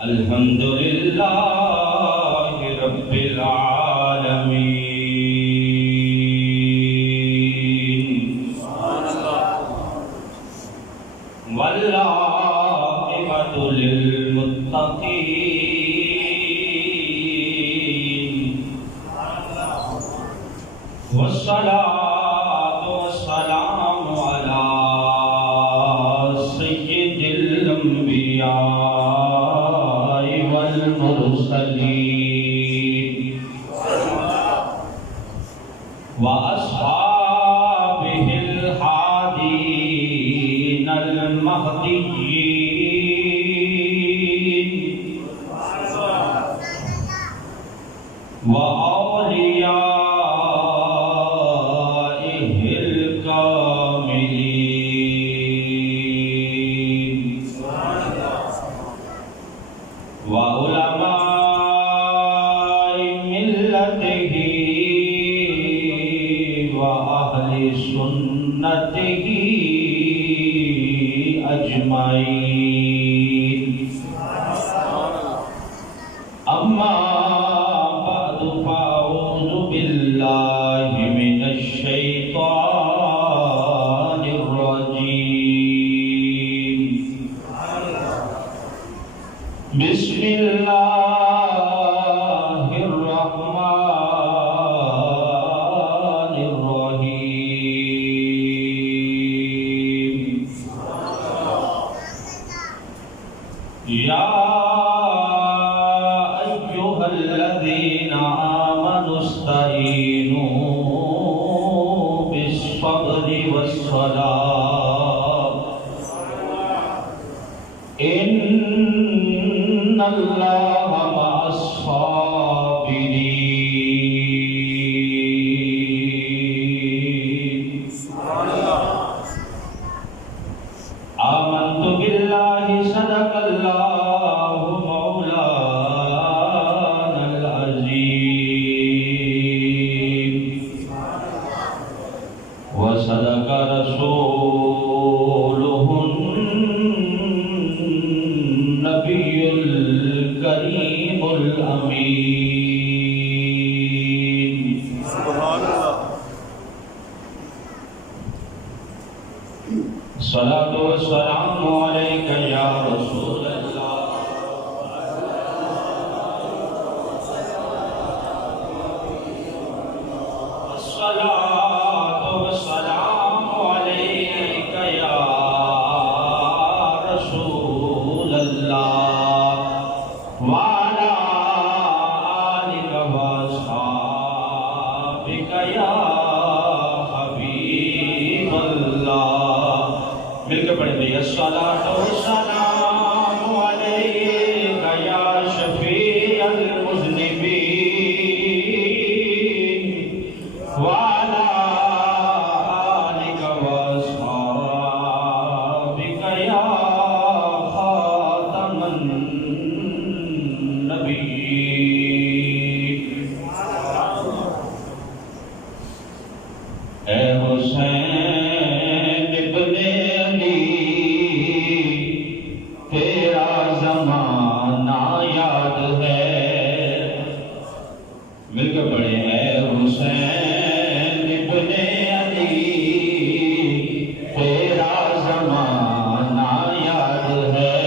الحمد للہ رب العالمین والعاقبۃ للمتقین والصلاة والسلام علی سید الانبیاء والمرسلین وأصحابه الهادين المهديين وأوليائه الكاملين وعلماء ملته وأهل سنته أجمعين أما بعد فأعوذ بالله من الشيطان الرجيم بسم الله الرحمن الرحيم يا أيها الذين آمنوا استعينوا بالصبر والصلاة إن الله مع الصابرين آمنت بالله صدق الله مولانا العظيم وصدق رسوله النبي الكريم الأمين سبحان اللہ. الصلاة والسلام عليك يا رسول الله الصلاة والسلام عليك يا رسول الله وعلى آلك وأصحابك يا حبيب الله. مل کے پڑھیں گے الصلاة والسلام عليك يا شفيع المذنبين وعلى آلك وأصحابك يا خاتم النبيين. اے حسین ابن علی تیرا زمانہ یاد ہے. مل کے پڑھے اے حسین ابن علی تیرا زمانہ یاد ہے.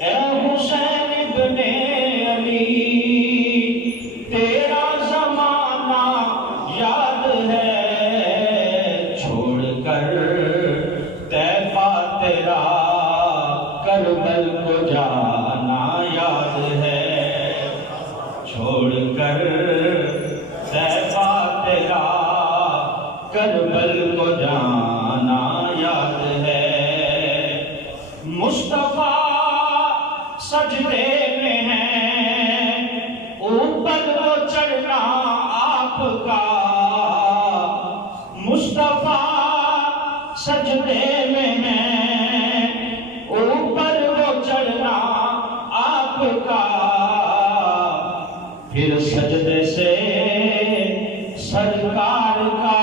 اے حسین ابن علی تیرا زمانہ یاد ہے. چھوڑ کر طیفہ تیرا کربل کو جانا یاد ہے. چھوڑ کر طیفہ تیرا کربل کو جانا یاد ہے. مصطفیٰ سجدے میں ہیں اوپر وہ چڑھنا آپ کا. مصطفیٰ سجدے میں ہیں اوپر وہ چڑھنا آپ کا. پھر سجدے سے سرکار سرکار کا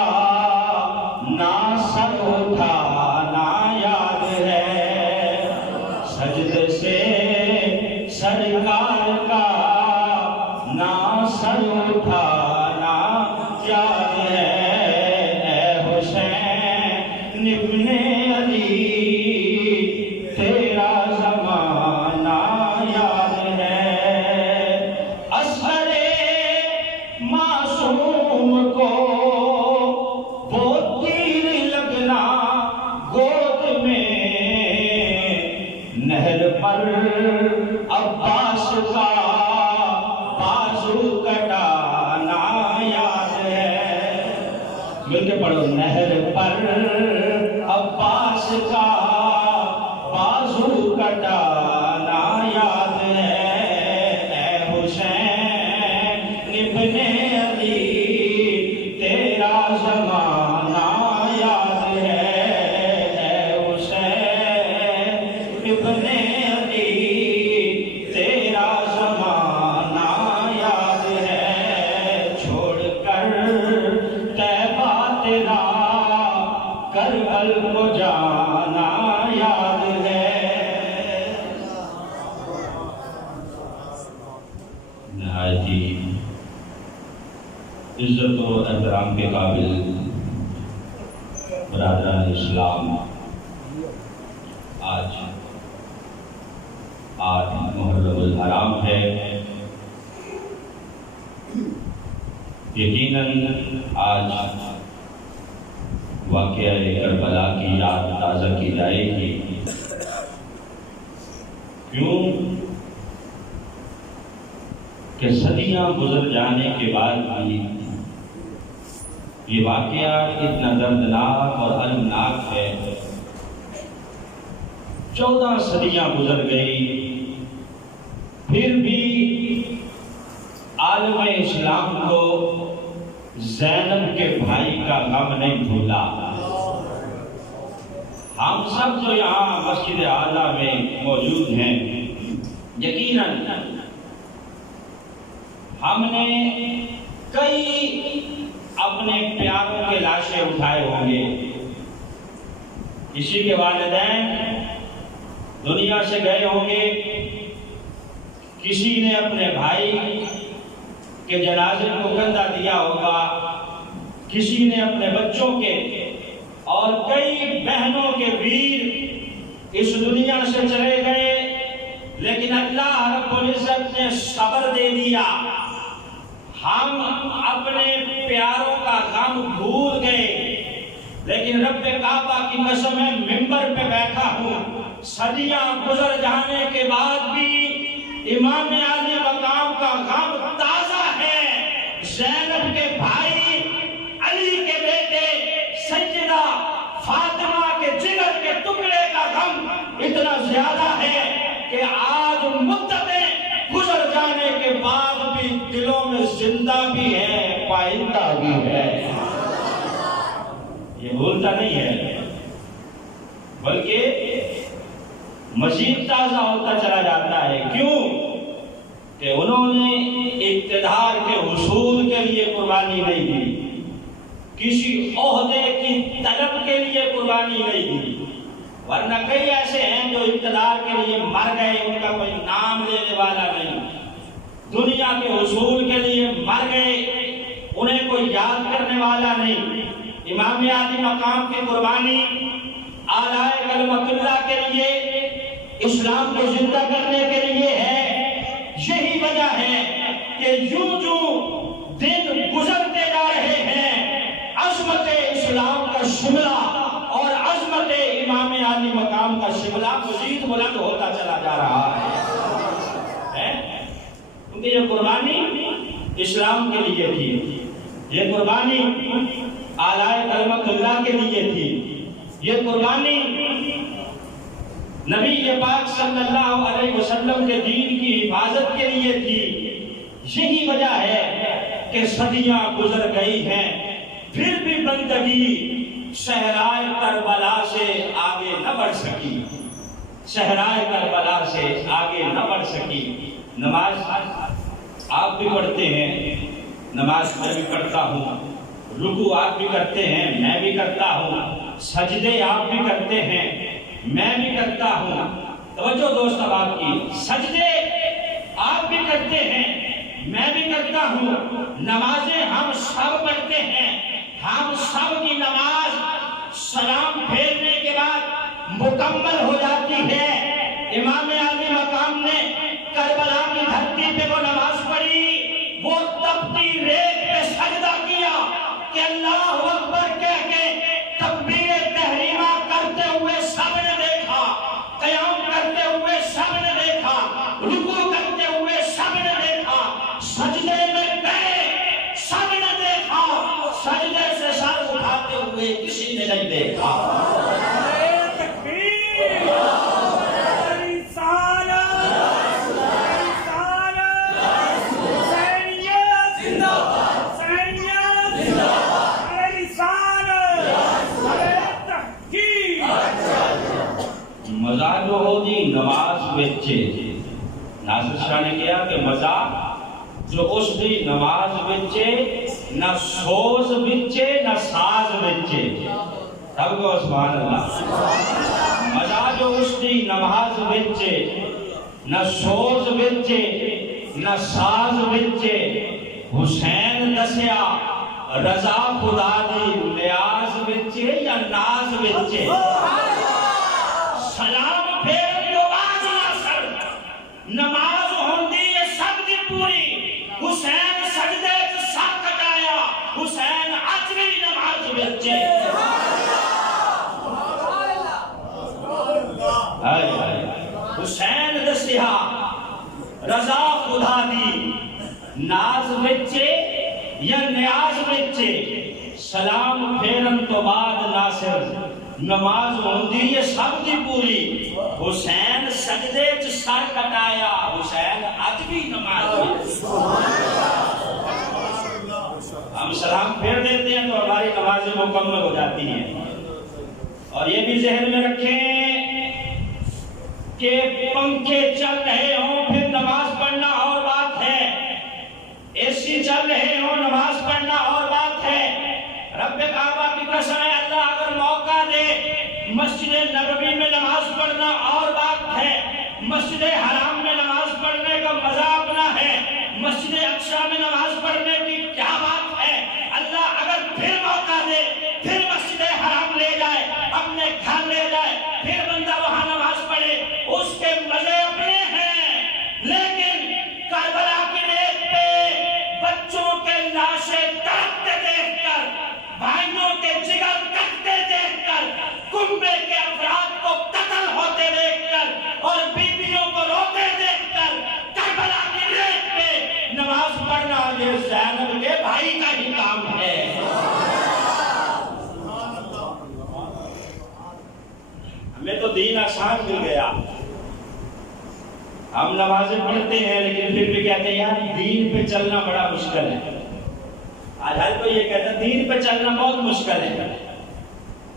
نہ سر اٹھانا یاد ہے، سجدے سے سرکار کا نہ سر اٹھانا یاد ہے، اے حسین ابن علی تیرا زمانہ یاد ہے، اصغر معصوم کو وہ تیر لگنا گود میں، نہر پر عباس کا بازو کٹانا یاد ہے، مل کے پڑھو، نہر پر عباس کا بازو کٹانا یاد ہے، اے حسین ابن علی تیرا زمانہ یاد ہے، اے حسین ابن علی تیرا زمانہ یاد ہے، چھوڑ کر طیبہ تیرا کربل کو جانا یاد ہے۔ نہایت ہی عزت و احترام کے قابل برادران اسلام، آج 8 محرم الحرام ہے، یقیناً آج واقعہ کربلا کی یاد تازہ کی جائے گی۔ کیوں کہ صدیاں گزر جانے کے بعد بھی یہ واقعہ اتنا دردناک اور المناک ہے۔ 14 صدیاں گزر گئی، پھر بھی عالم اسلام کو زینب کے بھائی کا غم نہیں بھولا۔ ہم سب جو یہاں مسجد اعلیٰ میں موجود ہیں، یقیناً ہم نے کئی اپنے پیاروں کے لاشیں اٹھائے ہوں گے۔ کسی کے والدین دنیا سے گئے ہوں گے، کسی نے اپنے بھائی کے جنازے کو کندھا دیا ہوگا، کسی نے اپنے بچوں کے، اور کئی بہنوں کے ویر اس دنیا سے چلے گئے، لیکن اللہ رب العزت نے صبر دے دیا۔ ہم اپنے پیاروں کا غم بھول گئے، لیکن رب کعبہ کی قسم ہے، منبر پہ بیٹھا ہوں، صدیاں گزر جانے کے بعد بھی امام علی مقام کا غم تازہ ہے۔ زینب کے بھائی، علی کے بیٹے، سیدہ فاطمہ کے جگر کے ٹکڑے کا غم اتنا زیادہ ہے کہ آج مدتیں گزر جانے کے بعد بھی دلوں میں زندہ بھی ہے، پائندہ بھی ہے، یہ بھولتا نہیں ہے، بلکہ مزید تازہ ہوتا چلا جاتا ہے۔ کیوں کہ انہوں نے اقتدار کے حصول کے لیے قربانی نہیں دی، کسی عہدے کی طلب کے لیے قربانی نہیں دی، ورنہ کئی ایسے ہیں جو اقتدار کے لیے مر گئے، ان کا کوئی نام لینے والا نہیں، دنیا کے حصول کے لیے مر گئے، انہیں کوئی یاد کرنے والا نہیں۔ امام علی مقام کی قربانی اعلیٰ کلمۃ اللہ کے لیے، اسلام کو زندہ کرنے کے لیے ہے۔ یہی وجہ ہے کہ یوں جو دن گزرتے جا رہے ہیں، عظمت اسلام کا شملہ اور عظمت امام علی مقام کا شملہ مزید بلند ہوتا چلا جا رہا ہے، کیونکہ یہ قربانی اسلام کے لیے تھی، یہ قربانی اعلیٰ کلمۃ اللہ کے لیے تھی، یہ قربانی نبی پاک صلی اللہ علیہ وسلم کے دین کی حفاظت کے لیے تھی۔ یہی وجہ ہے کہ صدیاں گزر گئی ہیں، پھر بھی بندگی صحرائے کربلا سے آگے نہ بڑھ سکی، صحرائے کربلا سے آگے نہ بڑھ سکی۔ نماز آپ بھی پڑھتے ہیں، نماز میں بھی پڑھتا ہوں، رکوع آپ بھی کرتے ہیں، میں بھی کرتا ہوں، سجدے آپ بھی کرتے ہیں، میں بھی کرتا ہوں۔ توجہ دوست اب آپ کی، سجدے آپ بھی کرتے ہیں، میں بھی کرتا ہوں، نمازیں ہم سب پڑھتے ہیں۔ ہم سب کی نماز سلام پھیرنے کے بعد مکمل ہو جاتی ہے۔ امام علی مقام نے کربلا کی دھرتی پہ وہ نماز پڑھی، وہ تپتی ریت پہ سجدہ کیا کہ اللہ اکبر کہہ کے تکبیر تحریمہ کرتے ہوئے سب نے دیکھا، قیام کرتے ہوئے سب نے دیکھا، رکوع کرتے ہوئے سب نے دیکھا، سجدے میں گئے سب نے دیکھا، سجدے سے سر اٹھاتے ہوئے کسی نے نہیں دیکھا۔ مزہ جو ہو جی نماز بچے، ناصر شاہ نے کہا کہ مزہ جو اس دی نماز بچے، نہ سوز بچے نہ ساز بچے۔ سب کو سبحان اللہ۔ مزہ جو اس دی نماز بچے، نہ سوز بچے نہ ساز بچے، حسین دسیا رضا خدا دی نیاز بچے یا ناز بچے۔ سلام پھیر جو باز ناصر نماز ہوندی ہے سب دی پوری، حسین سجدے چ سر کٹایا، حسین اج بھی نماز بچے۔ حسین دسیا رضا خدا دی ناز بچے یا نیاز بچے۔ سلام پھیرن تو بعد ناصر نماز ہوندی ہے سب دی پوری، حسین سجدے چ سر کٹایا، حسین اج بھی نماز میں۔ ہم سلام پھیر دیتے ہیں تو ہماری نمازیں مکمل ہو جاتی ہیں۔ اور یہ بھی ذہن میں رکھیں کہ پنکھے چل رہے ہوں پھر نماز پڑھنا اور بات ہے، اے سی چل رہے ہوں نماز پڑھنا اور بات ہے۔ رب کعبہ کی قسم ہے، اللہ اگر موقع دے مسجد نبوی میں نماز پڑھنا اور بات ہے، مسجد حرام میں نماز پڑھنے کا مزہ اپنا ہے، مسجد اقصی میں نماز پڑھنے کی کیا بات ہے۔ اللہ اگر پھر موقع دے، پھر مسجد حرام لے جائے، اپنے گھر لے جائے، پھر بندہ وہاں نماز پڑھے، اس کے مزے اپنے ہیں۔ لیکن کربلا کی ریت پہ بچوں کے لاشیں تڑپتے دیکھ کر، بھائیوں کے جگر کٹتے دیکھ کر، کنبے کے افراد کو قتل ہوتے دیکھ کر اور بیویوں کو روتے دیکھ کر کربلا کی ریت پہ نماز پڑھنا یہ زینب کے بھائی کا ہی کام ہے۔ ہمیں تو دین آسان مل گیا، ہم نمازیں پڑھتے ہیں لیکن پھر بھی کہتے ہیں یار دین پہ چلنا بڑا مشکل ہے۔ آج ہر کوئی یہ کہتا ہے دین پہ چلنا بہت مشکل ہے۔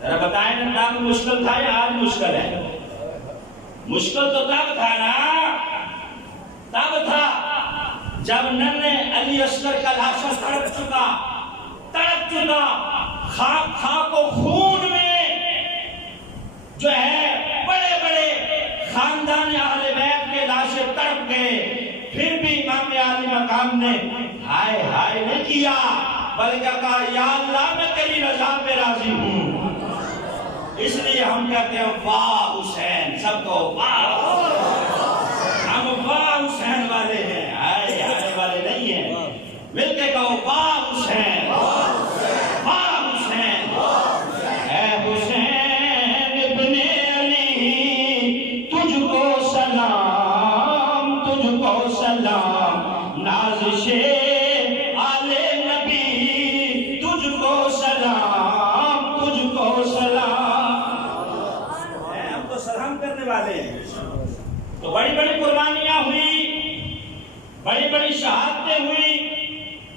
ذرا بتائیں نا، تب مشکل تھا یا آج مشکل ہے؟ مشکل تو تب تھا نا، تب تھا جب ننھے علی اصغر کا لاشا تڑپ چکا، خاک و خون میں جو ہے بڑے بڑے خاندان اہل بیت کے لاشیں تڑپ گئے، پھر بھی امام علی مقام نے ہائے ہائے نہیں کیا، بلکہ کہا یا اللہ میں تیری رضا پہ راضی ہوں۔ اس لیے ہم کہتے ہیں واہ حسین، سب کو واہ، ہم واہ حسین والے ہیں، ہائے ہائے والے نہیں ہیں۔ مل کے کہو واہ حسین، واہ حسین، اے حسین ابن علی تجھ کو سلام، تجھ کو سلام، نازش آل نبی تجھ کو سلام، تجھ کو سلام۔ ہم تو سلام کرنے والے ہیں۔ تو بڑی بڑی قربانیاں ہوئی، بڑی بڑی شہادتیں ہوئی،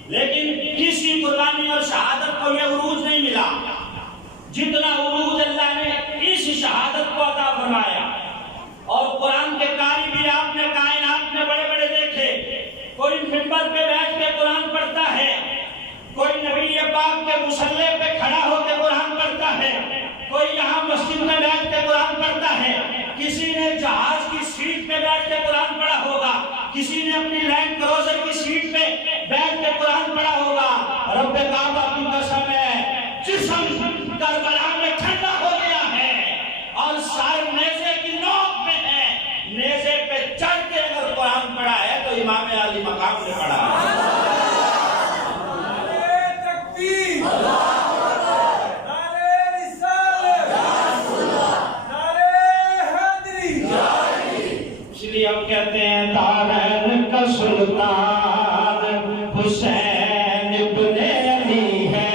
لیکن کسی قربانی اور شہادت کو یہ عروج نہیں ملا جتنا عروج اللہ نے اس شہادت کو عطا فرمایا۔ اور قرآن کے قاری بھی آپ نے کائنات میں بڑے بڑے دیکھے، کوئی منبر پہ بیٹھ کے قرآن پڑھتا ہے، کوئی نبی پاک کے جہاز کی سیٹ پہ بیٹھ کے قرآن پڑھا ہوگا، کسی نے اپنی لینڈ کروزر کی سیٹ پہ بیٹھ کے قرآن پڑھا ہوگا۔ رب کعبہ کی قسم ہے، جسم کربلا میں ٹھنڈا ہو گیا ہے اور سارے نیزے کی نوک میں ہے، نیزے پہ چڑھ کے اگر قرآن پڑھا ہے تو امام علی مقام نے پڑھا ہے۔ ہم کہتے ہیں دارین کا سلطان حسین ابن علی ہے،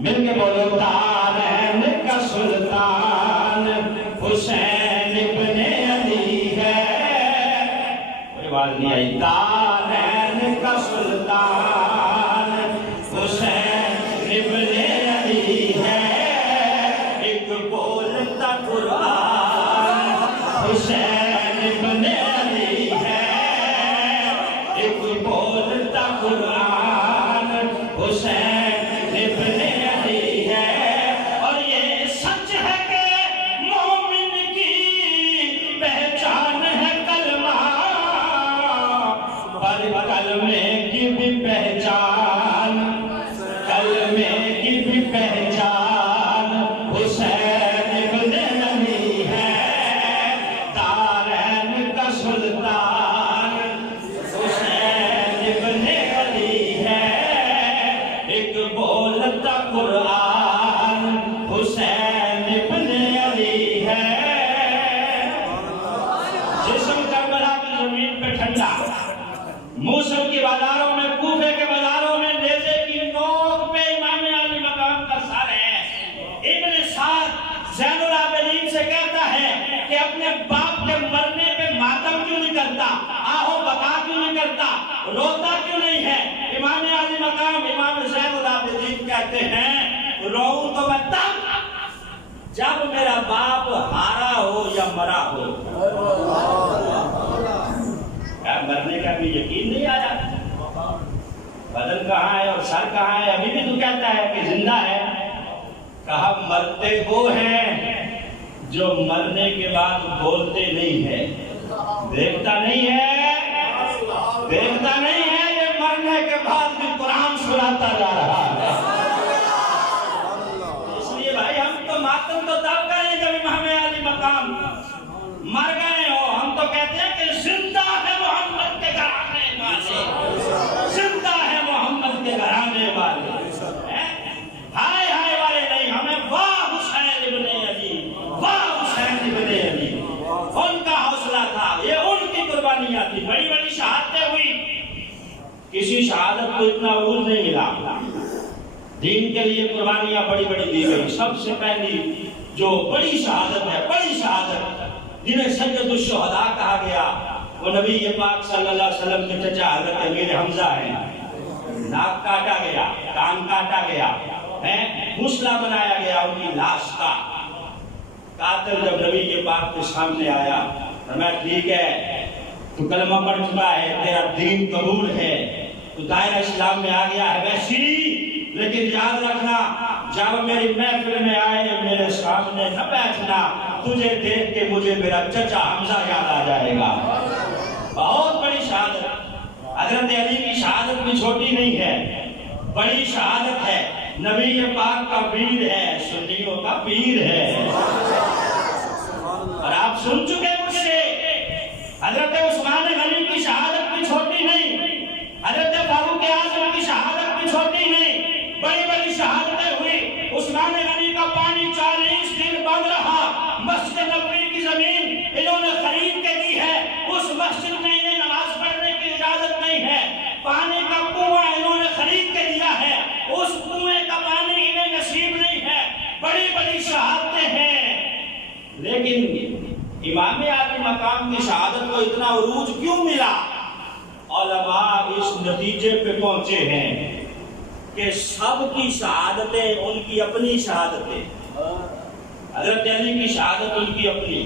مل کے بولو دارین کا سلطان حسین ابن علی ہے، کوئی آواز نہیں آئی، دارین کا سلطان حسین ابن علی ہے، ایک بولتا قرآن حسین ابن علی ہے، ایک بولتا قرآن حسین ابن علی ہے، اور یہ سچ ہے کہ مومن کی پہچان ہے کلمہ، پر کلمے کی بھی پہچان، کلمے کی بھی پہچان حسین ابن علی ہے، سلطان حسین ابن علی ہے، ایک بولتا قرآن حسین ابن علی ہے۔ جسم کربلا کی زمین پہ ٹھنڈا، موصل کی بازاروں میں، کوفے کے بازاروں میں نیزے کی نوک پہ امام علی مقام کا سر ہے۔ ابن سعد زین العابدین سے کہتا ہے کہ اپنے باپ کے مرنے ماتم کیوں نہیں کرتا، آہو بقا کیوں نہیں کرتا، روتا کیوں نہیں ہے؟ امام علی مقام امام زین العابدین کہتے ہیں روؤں تو میں تب جب میرا باپ ہارا ہو یا مرا ہو۔ کیا مرنے کا بھی یقین نہیں آیا؟ بدن کہاں ہے اور سر کہاں ہے؟ ابھی بھی تو کہتا ہے کہ زندہ ہے۔ کہا مرتے وہ ہیں جو مرنے کے بعد بولتے نہیں ہیں، دیکھتا نہیں ہے، دیکھتا نہیں ہے، یہ مرنے کے بعد بھی قرآن سناتا جا رہا ہے۔ اس لیے بھائی ہم تو ماتم تو تب کریں جب امام علی مقام مر گئے ہو، ہم تو کہتے ہیں کہ زندہ ہے محمد کے گھرانے والے، زندہ ہے محمد کے گھرانے والے، ہائے ہائے والے نہیں، ہمیں واہ حسین ابن علی، واہ حسین ابن علی، ان کا حوصلہ تھا، یہ ان کی قربانیاں تھی، بڑی بڑی شہادتیں ہوئی، کسی شہادت کو اتنا عروج نہیں ملا، دین کے لیے قربانیاں بڑی بڑی دی گئی۔ سب سے پہلی جو بڑی شہادت ہے، بڑی شہادت جنہیں سید الشہداء کہا گیا، وہ نبی پاک صلی اللہ علیہ وسلم کے چچا حضرت امیر حمزہ ہیں، ناک کاٹا گیا، کان کاٹا گیا، حوصلہ بنایا گیا ان کی لاش کا۔ قاتل جب نبی کے پاک کے سامنے آیا، فرمایا ٹھیک ہے تو کلمہ پڑھ چکا ہے، تیرا دین قبول ہے، تو دائرہ اسلام میں آ گیا ہے ویسی، لیکن یاد رکھنا جب میری محفل میں آئے میرے سامنے نہ بیٹھنا، تجھے دیکھ کے مجھے میرا چچا حمزہ یاد آ جائے گا۔ بہت بڑی شہادت، حضرت علی کی شہادت بھی چھوٹی نہیں ہے، بڑی شہادت ہے، نبی پاک کا ویر ہے، سنیوں کا پیر ہے، اور آپ سن چکے مجھ سے حضرت عثمان غنی کی شہادت بھی چھوٹی نہیں، حضرت فاروق اعظم کی شہادت بھی چھوٹی نہیں، بڑی بڑی شہادتیں ہوئی۔ عثمان غنی کا پانی 40 دن بند رہا، مسجد نبوی کی زمین انہوں نے خرید کے دی ہے، اس مسجد میں انہیں نماز پڑھنے کی اجازت نہیں ہے، پانی کا کنواں انہوں نے خرید کے دیا ہے، اس کنویں کا پانی انہیں نصیب نہیں ہے، بڑی بڑی شہادتیں ہیں، لیکن امام علی مقام کی شہادت کو اتنا عروج کیوں ملا؟ علماء اس نتیجے پہ پہنچے ہیں کہ سب کی شہادتیں ان کی اپنی شہادتیں، حضرت علی کی شہادت ان کی اپنی،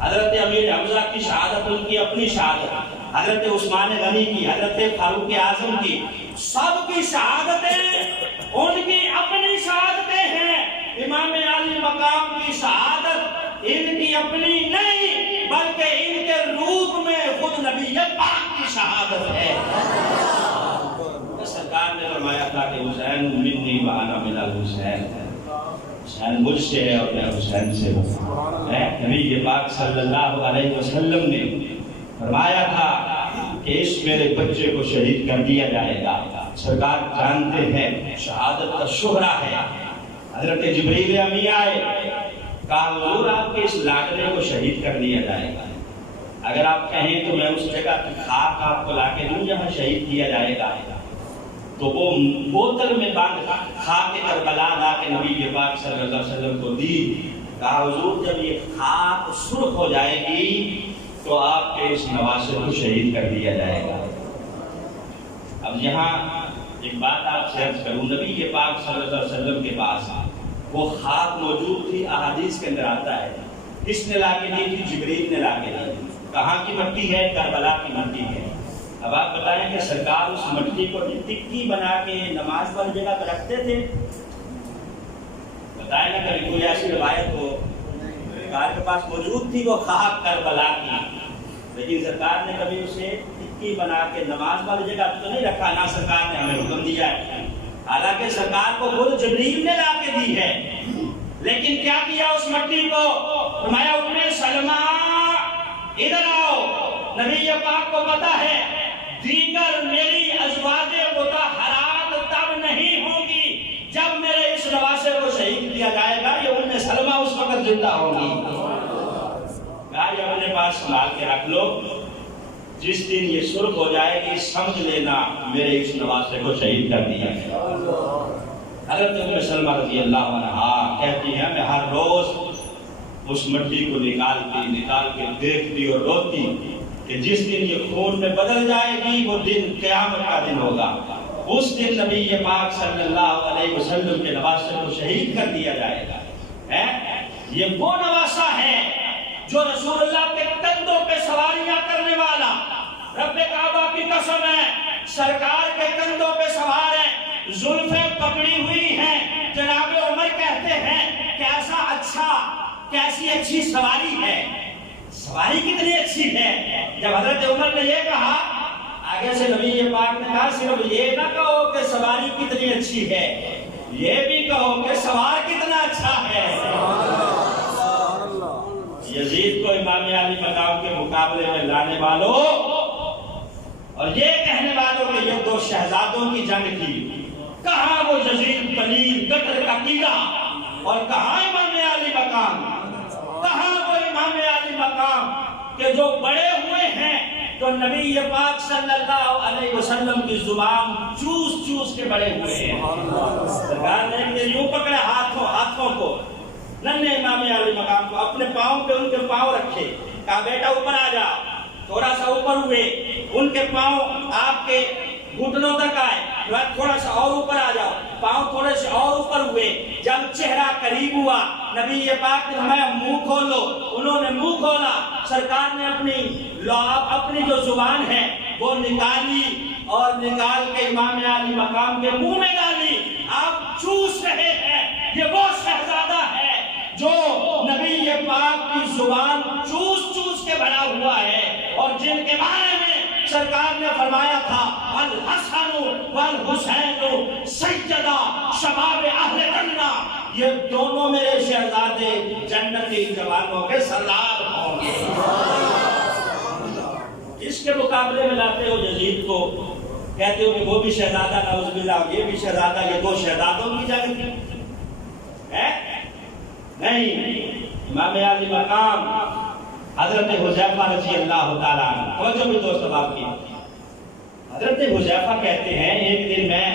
حضرت امیر حمزہ کی شہادت ان کی اپنی شہادت، حضرت عثمان غنی کی، حضرت فاروق اعظم کی، سب کی شہادتیں ان کی اپنی شہادتیں ہیں۔ امام علی مقام کی شہادت ان کی اپنی نہیں بلکہ ان کے روپ میں خود نبی پاک کی شہادت ہے۔ سرکار نے فرمایا تھا کہ حسین منی وانا من الحسین، حسین مجھ سے ہے اور میں حسین سے ہوں۔ نبی پاک صلی اللہ علیہ وسلم نے فرمایا تھا کہ اس میرے بچے کو شہید کر دیا جائے گا۔ سرکار جانتے ہیں شہادت کا شہرا ہے۔ حضرت جبریل امی آئے، کہا حضور آپ کے اس لاڈلے کو شہید کر دیا جائے گا، اگر آپ کہیں تو میں اس جگہ خاک آپ کو لا کے دوں جہاں شہید کیا جائے گا۔ تو وہ بوتل میں باندھ خاک کربلا لا کے نبی پاک صلی اللہ علیہ وسلم کو دی۔ کہا حضور جب یہ خاک سرخ ہو جائے گی تو آپ کے اس نواسے کو شہید کر دیا جائے گا۔ اب یہاں ایک بات آپ سے عرض کروں، نبی پاک صلی اللہ علیہ وسلم کے پاس وہ خاک موجود تھی، احادیث کے اندر آتا ہے کس نے لا کے دی تھی؟ جبریل نے لا کے دی۔ کہاں کی مٹی ہے؟ کربلا کی مٹی ہے۔ اب آپ بتائیں کہ سرکار اس مٹی کو ٹکی بنا کے نماز والی جگہ پر رکھتے تھے؟ بتائیں نا کبھی کوئی ایسی روایت ہو سرکار کے پاس موجود تھی وہ خاک کربلا کی، لیکن سرکار نے کبھی اسے ٹکی بنا کے نماز والی جگہ تو نہیں رکھا، نہ سرکار نے ہمیں حکم دیا ہے۔ حالانکہ سرکار کو خود جبریل نے لا کے دی ہے، لیکن کیا کیا اس مٹی کو؟ فرمایا ام سلمہ ادھر آؤ، نبی پاک کو پتا ہے دیگر میری ازواج مطہرات تب نہیں ہوں گی جب میرے اس نواسے کو شہید کیا جائے گا، یہ ام سلمہ اس وقت زندہ ہوگی۔ کہا یہ اپنے پاس سنبھال کے رکھ لو، جس دن یہ سرخ ہو جائے گی سمجھ لینا میرے اس نواسے کو شہید کر دیا گیا۔ حضرت ام سلمہ رضی اللہ عنہا کہتی ہیں میں ہر روز اس مٹی کو نکال کے دیکھتی اور روتی کہ جس دن یہ خون میں بدل جائے گی وہ دن قیامت کا دن ہوگا، اس دن نبی پاک صلی اللہ علیہ وسلم کے نواسے کو شہید کر دیا جائے گا۔ یہ وہ نواسا ہے جو رسول اللہ کے کندھوں پہ سواریاں کرنے والا، رب کعبہ کی قسم ہے سرکار کے کندھوں پہ سوار ہے، زلفیں پکڑی ہوئی ہیں۔ جناب عمر کہتے ہیں کیسا اچھا، کیسی اچھی سواری ہے، سواری کتنی اچھی ہے۔ جب حضرت عمر نے یہ کہا، آگے سے نبی پاک نے کہا صرف یہ نہ کہو کہ سواری کتنی اچھی ہے، یہ بھی کہو کہ سوار کتنا اچھا ہے۔ یزید کو امام علی مقام کے مقابلے میں لانے والوں اور یہ کہنے والوں کہ یہ دو شہزادوں کی جنگ تھی، کہاں وہ یزید پلید گٹر کا کیڑا اور کہاں امام علی مقام، کہاں وہ امام علی مقام کہ جو بڑے ہوئے ہیں تو نبی پاک صلی اللہ علیہ وسلم کی زبان چوس چوس کے بڑے ہوئے ہیں۔ سرکار نے یوں پکڑے ہاتھوں کو ننھے امام علی مقام کو، اپنے پاؤں پہ ان کے پاؤں رکھے، کہا بیٹا اوپر آ جا، تھوڑا سا اوپر ہوئے، ان کے پاؤں آپ کے گھٹنوں تک آئے، تھوڑا سا اور اوپر آ جاؤ، پاؤں تھوڑے سے اور اوپر ہوئے، جب چہرہ قریب ہوا نبی پاک نے ہمیں منہ کھولو، انہوں نے منہ کھولا، سرکار نے اپنی جو زبان ہے وہ نکالی اور نکال کے امام علی مقام کے منہ میں ڈالی۔ آپ چوس رہے ہیں، یہ وہ شہزادہ ہے جو نبی پاک کی زبان چوس چوس کے بنا ہوا ہے، اور جن کے بارے میں سرکار نے فرمایا تھا الحسن والحسین سیدہ شباب اہل جنہ، یہ دونوں میرے شہزادے جنتی جوانوں کے سردار ہوں گے۔ اس کے مقابلے میں لاتے ہو یزید کو، کہتے ہو کہ وہ بھی شہزادہ نعوذ باللہ، یہ بھی شہزادہ، یہ دو شہزادوں کی جنگ تھی۔ نہیں، امام علی مقام حضرت حذیفہ رضی اللہ تعالیٰ عنہ، توجہ بھی دوست بات کی، حضرت حذیفہ کہتے ہیں ایک دن میں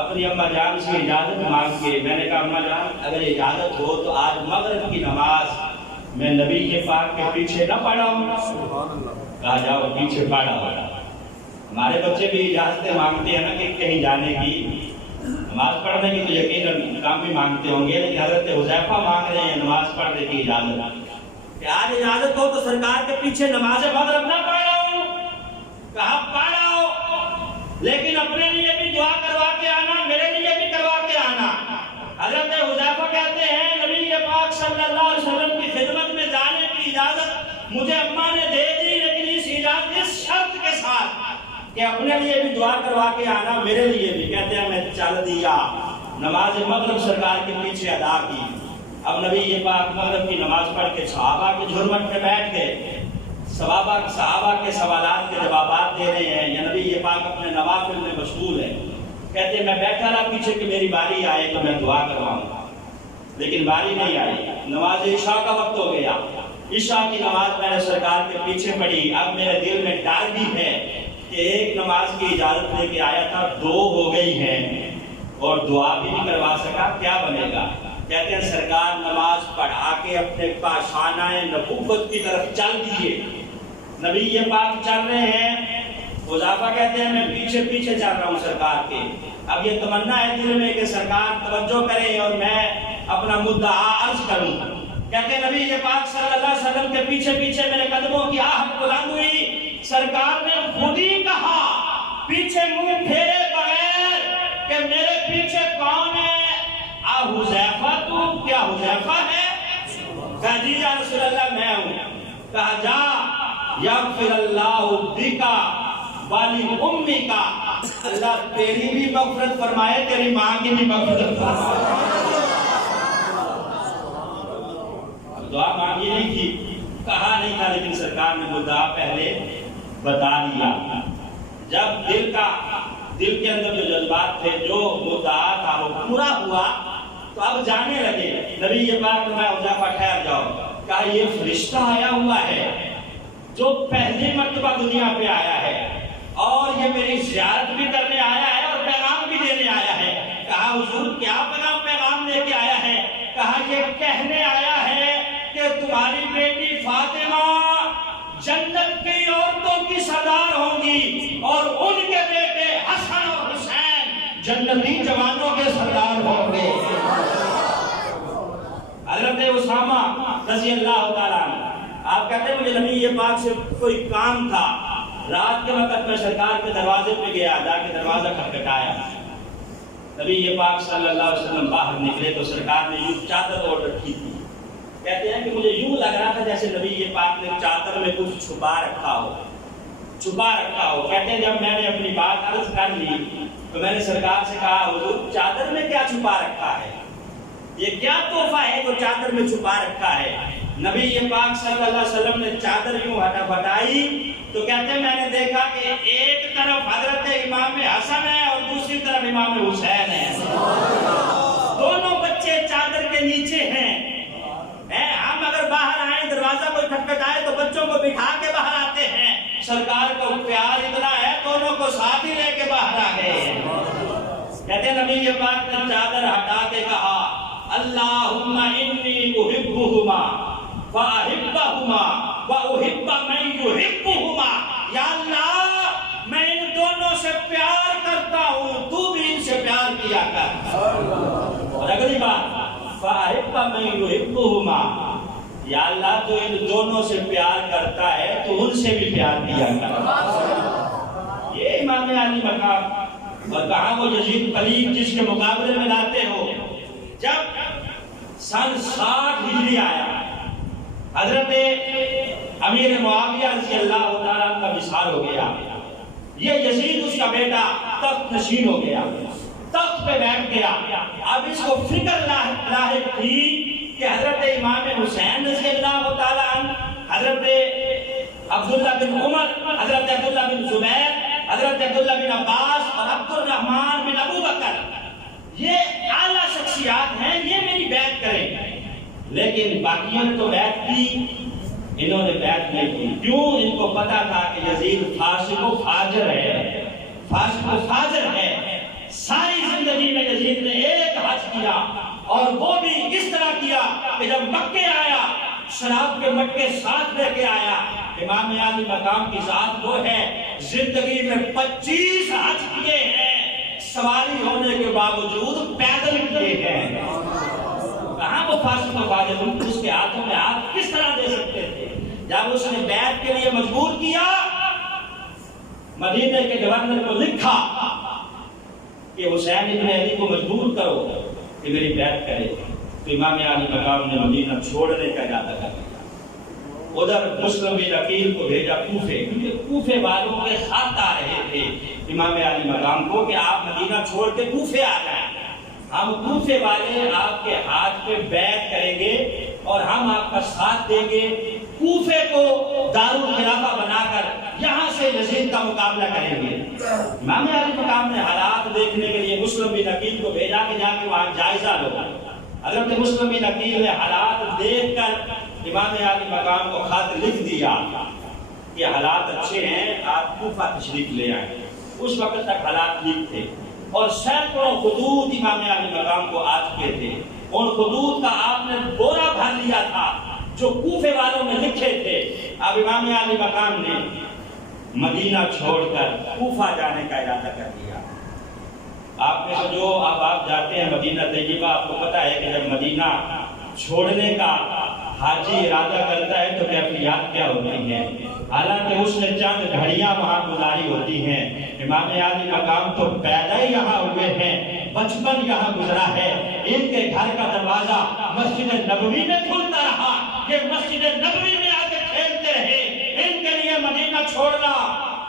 اپنی اماں جان سے اجازت مانگ کے میں نے کہا اماں جان اگر اجازت ہو تو آج مغرب کی نماز میں نبی کے پاک کے پیچھے نہ پڑھاؤں؟ کہا جاؤ پیچھے پڑھا ہوگا۔ ہمارے بچے بھی اجازتیں مانگتے ہیں نا کہ کہیں جانے کی، نماز پڑھنے کی تو یقیناً کام بھی مانگتے ہوں گے، لیکن حضرت حذیفہ مانگ رہے ہیں نماز پڑھنے کی اجازت، کہ آج اجازت ہو تو سرکار کے پیچھے نماز مغرب نہ پڑھاؤں؟ کہا پڑھاؤ، لیکن اپنے لیے بھی دعا کروا کے آنا، میرے لیے بھی کروا کے آنا۔ حضرت حذیفہ کہتے ہیں نبی پاک صلی اللہ علیہ وسلم کی خدمت میں کہ اپنے لیے بھی دعا کروا کے آنا، میرے لیے بھی۔ کہتے ہیں میں چل دیا، نماز مغرب سرکار کے پیچھے ادا کی۔ اب نبی پاک مغرب کی نماز پڑھ کے صحابہ کے جھرمٹ میں بیٹھ گئے، صحابہ کے سوالات کے جوابات دے رہے ہیں، یا نبی پاک اپنے نوافل میں مشغول ہے۔ کہتے ہیں میں بیٹھا رہا پیچھے کہ میری باری آئے تو میں دعا کرواؤں، لیکن باری نہیں آئی۔ نماز عشاء کا وقت ہو گیا، عشاء کی نماز میں نے سرکار کے پیچھے پڑھی۔ اب میرے دل میں ڈر بھی ہے کہ ایک نماز کی اجازت لے کے آیا تھا، 2 ہو گئی ہیں اور دعا بھی نہیں کروا سکا، کیا بنے گا؟ کہتے ہیں سرکار نماز پڑھا کے اپنے پاشانہ نبوت کی طرف چل دیے۔ نبی پاک چل رہے ہیں، حذیفہ کہتے ہیں میں پیچھے پیچھے چل رہا ہوں سرکار کے۔ اب یہ تمنا ہے دل میں کہ سرکار توجہ کرے اور میں اپنا مدعا عرض کروں۔ کہتے ہیں نبی پاک صلی اللہ علیہ وسلم کے پیچھے پیچھے میرے قدموں کی آہٹ بلند ہوئی۔ سرکار نے خود ہی کہا پیچھے منہ پھیرے بغیر کہ میرے پیچھے کون ہے؟ حذیفہ تو کیا حذیفہ ہے؟ کہا جی یا رسول اللہ میں ہوں۔ کہا جا یغفر اللہ بکا والی امی کا، اللہ تیری بھی مغفرت فرمائے، تیری ماں کی بھی مغفرت فرمائے۔ دعا مانگی نہیں تھی، کہا نہیں تھا، لیکن سرکار نے مدعا پہلے بتا دیا۔ جب دل کے اندر جو جذبات تھے، جو مدعا تھا وہ پورا ہوا تو اب جانے لگے۔ نبی پاک میں حذیفہ ٹھہر جاؤ، کہا یہ فرشتہ آیا ہوا ہے جو پہلی مرتبہ دنیا پہ آیا ہے اور یہ میری زیارت بھی کرنے آیا ہے اور پیغام بھی دینے آیا ہے۔ کہا حضور کیا پیغام لے کے آیا ہے؟ کہا یہ کہنے آیا ہے کہ تمہاری بیٹی فاطمہ جنت کی عورتوں کی سردار ہوں گی اور ان کے بیٹے حسن اور حسین جنتی جوانوں کے سردار ہوں گے۔ حضرت اسامہ رضی اللہ تعالیٰ عنہ آپ کہتے ہیں مجھے نبی پاک سے کوئی کام تھا، رات کے وقت میں سرکار کے دروازے پہ گیا، جا کے دروازہ کھٹکھٹایا۔ نبی پاک صلی اللہ علیہ وسلم باہر نکلے تو سرکار نے یوں چادر اوڑھ رکھی تھی۔ کہتے ہیں کہ مجھے یوں لگ رہا تھا جیسے نبی پاک نے چادر میں کچھ چھپا رکھا ہو۔ کہتے ہیں جب میں نے اپنی بات عرض کر لی تو میں نے سرکار سے کہا حضور چادر میں کیا چھپا رکھا ہے؟ یہ کیا تحفہ ہے جو چادر میں چھپا رکھا ہے؟ نبی پاک صلی اللہ علیہ وسلم نے چادر یوں ہٹائی تو کہتے ہیں میں نے دیکھا کہ ایک طرف حضرت امام حسن ہے اور دوسری طرف امام حسین ہے، دونوں بچے چادر کے نیچے ہیں۔ ہم اگر باہر آئیں دروازہ کوئی کھٹکھٹائے تو بچوں کو بٹھا کے باہر آتے ہیں، سرکار کو پیار اتنا ہے دونوں کو ساتھ ہی لے کے باہر آ گئے۔ کہتے ہیں نبی پاک نے چادر ہٹا کے کہا اللہم انی احبہما فاحبہما واحب من یحبہما، یا اللہ میں ان دونوں سے پیار کرتا ہوں، تو بھی ان سے پیار کیا کر۔ اور اگلی بات فاحب من یحبہما، یا اللہ تو ان دونوں سے پیار کرتا ہے تو ان سے بھی پیار کیا کر۔ یہ امام علی مقام، اور کہاں وہ یزید پلید جس کے مقابلے میں لاتے ہو؟ جب سن 60 ہجری آیا، حضرت امیر معاویہ رضی اللہ تعالیٰ کا وصال ہو گیا، یہ یزید اس کا بیٹا تخت نشین ہو گیا، تخت پہ بیٹھ گیا۔ اب اس کو فکر لاحق تھی کہ حضرت امام حسین رضی اللہ تعالیٰ عنہ، حضرت عبداللہ بن عمر، حضرت عبداللہ بن زبیر، حضرت عبداللہ بن عباس اور عبد الرحمن بن ابو بکر، یہ اعلیٰ شخصیات ہیں، یہ میری بیعت کریں۔ لیکن باقیوں نے تو بیعت کی، انہوں نے بیعت نہیں کی۔ کیوں؟ ان کو پتا تھا کہ یزید فاسق و فاجر ہے، فاسق و فاجر ہے۔ ساری زندگی میں یزید نے ایک حج کیا اور وہ بھی اس طرح کیا کہ جب مکے آیا شراب کے مٹکے ساتھ لے کے آیا۔ امام علی مقام کی ذات وہ ہے زندگی میں 25 حج کیے ہیں، سواری ہونے کے باوجود پیدل کیے ہیں۔ کہاں وہ فاسق و فاجر؟ اس کے ہاتھوں میں ہاتھ کس طرح دے سکتے تھے؟ جب اس نے بیعت کے لیے مجبور کیا، مدینے کے گورنر کو لکھا کہ حسین ابن علی کو مجبور کرو کہ میری بیعت کرے، تو امام علی مقام نے مدینہ چھوڑنے کا ارادہ کر لیا۔ ادھر مسلم بن عقیل کو بھیجا کوفے، کیونکہ کوفے والوں کے خط آ رہے تھے امام علی مقام کو کہ آپ مدینہ چھوڑ کے کوفے آ جائیں، ہم کوفے والے آپ کے ہاتھ پہ بیعت کریں گے اور ہم آپ کا ساتھ دیں گے، کوفے کو دارالخلافہ بنا کر یہاں سے یزید کا مقابلہ کریں گے۔ امام علی مقام نے حالات دیکھنے کے لیے مسلم بن عقیل کو بھیجا کہ جا کے وہاں جائزہ لو۔ حضرت مسلم بن عقیل نے حالات دیکھ کر امام علی مقام کو خط لکھ دیا کہ حالات اچھے ہیں، آپ کوفہ تشریف لے آئیں۔ اس وقت تک حالات ٹھیک تھے اور سینکڑوں خطوط امام علی مقام کو آ چکے تھے، ان خطوط کا آپ نے بورا بھر لیا تھا جو کوفے والوں نے لکھے تھے۔ اب امام علی مقام نے مدینہ چھوڑ کر کوفہ جانے کا ارادہ کر دیا۔ آپ میں سے جو اب آپ جاتے ہیں مدینہ طیبہ، آپ کو پتا ہے کہ جب مدینہ چھوڑنے کا حاجی ارادہ کرتا ہے تو کیفیات کیا ہوتی ہیں، حالانکہ اس نے چند گھڑیاں وہاں گزاری ہوتی ہیں۔ امام علی مقام تو پیدا ہی یہاں ہوئے ہیں، بچپن یہاں گزرا ہے، ان کے گھر کا دروازہ مسجد نبوی میں کھلتا رہا، یہ مسجد نبوی میں آ کے کھیلتے رہے، ان کے لیے مدینہ چھوڑنا